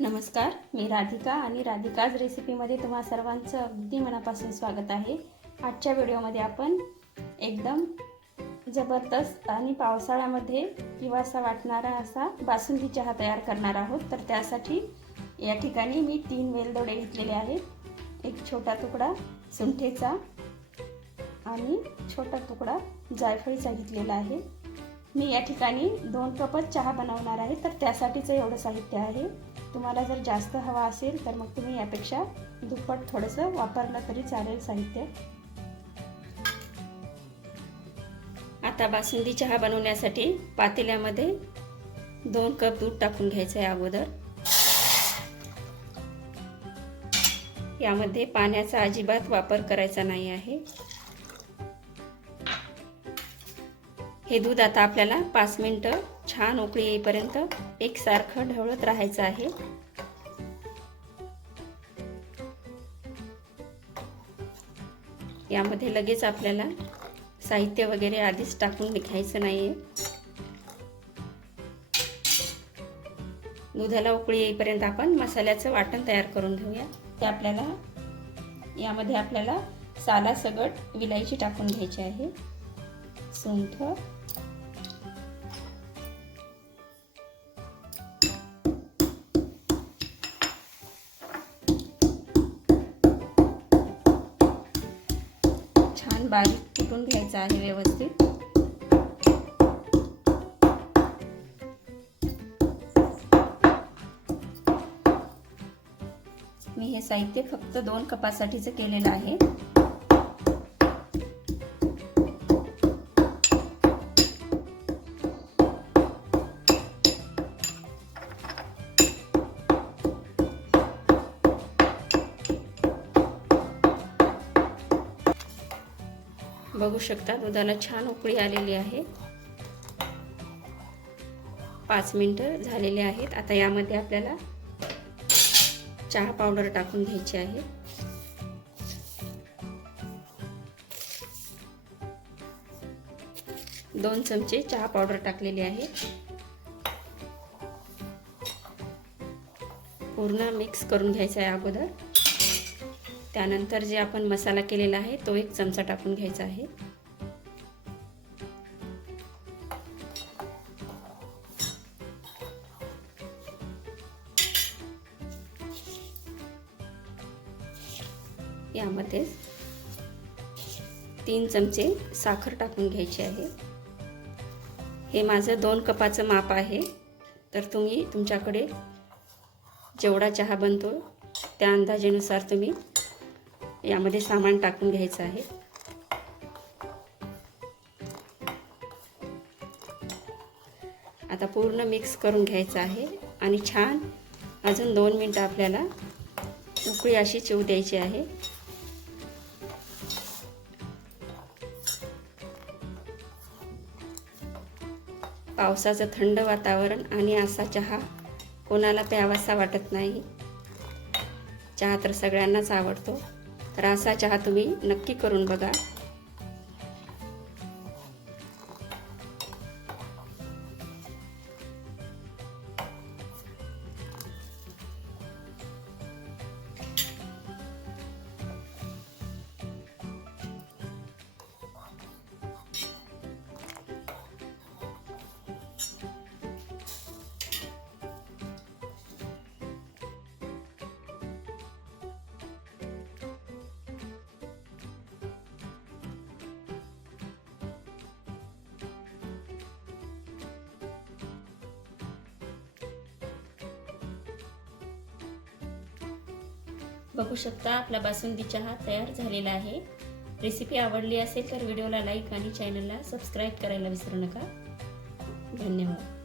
नमस्कार मी राधिका आणि राधिकाज रेसिपीमध्ये तुम्हा सर्वांचं अगदी मनापासून स्वागत आहे. आजच्या व्हिडिओमध्ये आपण एकदम जबरदस्त आणि पावसाळ्यामध्ये किंवा असा वाटणारा असा बासुंदी चहा तयार करणार आहोत. तर त्यासाठी या ठिकाणी मी तीन वेलदोडे घेतलेले आहेत. एक छोटा तुकडा सुंठेचा आणि छोटा तुकडा जायफळीचा घेतलेला आहे. मी या ठिकाणी दोन कपच चहा बनवणार आहे तर त्यासाठीचं एवढं साहित्य आहे. तुम्हाला जर जास्त हवा असेल तर मग तुम्ही यापेक्षा दुप्पट थोडंसं वापरलं तरी चालेल साहित्य. आता बासुंदी चहा बनवण्यासाठी पातेल्यामध्ये दोन कप दूध टाकून घ्यायचं आहे अगोदर. यामध्ये पाण्याचा अजिबात वापर करायचा नाही आहे. हे दूध आता आपल्याला पाच मिनटं छान उकळी येईपर्यंत एकसारखं ढवळत राहायचं आहे. यामध्ये लगेच आपल्याला साहित्य वगैरे आधीच टाकून घ्यायचं आहे दुधाला उकळी येईपर्यंत आपण मसाल्याचं वाटण तयार करून घेऊया. ते आपल्याला यामध्ये आपल्याला साला सगट विलायची टाकून घ्यायची आहे. सुंठ छान बारीक कुटून घ्यायचं आहे व्यवस्थित. मी हे साहित्य फक्त दोन कपासाठीचं केलेलं आहे. बघू शकता दुधाला छान उकळी आलेली आहे. पाच मिनटं झालेले आहेत. आता यामध्ये आपल्याला चहा पावडर टाकून घ्यायची आहे. दोन चमचे चहा पावडर टाकलेली आहे. पूर्ण मिक्स करून घ्यायचं आहे अगोदर. त्यानंतर जे आपण मसाला केलेला आहे तो एक चमचा टाकून घ्यायचा आहे. यामध्ये तीन चमचे साखर टाकून घ्यायची आहे. हे माझं दोन कपाचं माप आहे. तर तुम्ही तुमच्याकडे जेवढा चहा बनतो त्या अंदाजेनुसार तुम्ही यामध्ये सामान टाकून घ्यायचं आहे. आता पूर्ण मिक्स करून घ्यायचं आहे. आणि छान अजून दोन मिनटं आपल्याला उकळी अशी चिव द्यायची आहे. पावसाचं थंड वातावरण आणि असा चहा कोणाला प्यावासा वाटत नाही. चहा तर सगळ्यांनाच आवडतो. तर असा चहा तुम्ही नक्की करून बघा. बघू शकता आपला बासुंदी चहा तयार झालेला आहे. रेसिपी आवडली असेल तर व्हिडिओला लाईक आणि चॅनलला सबस्क्राईब करायला विसरू नका. धन्यवाद.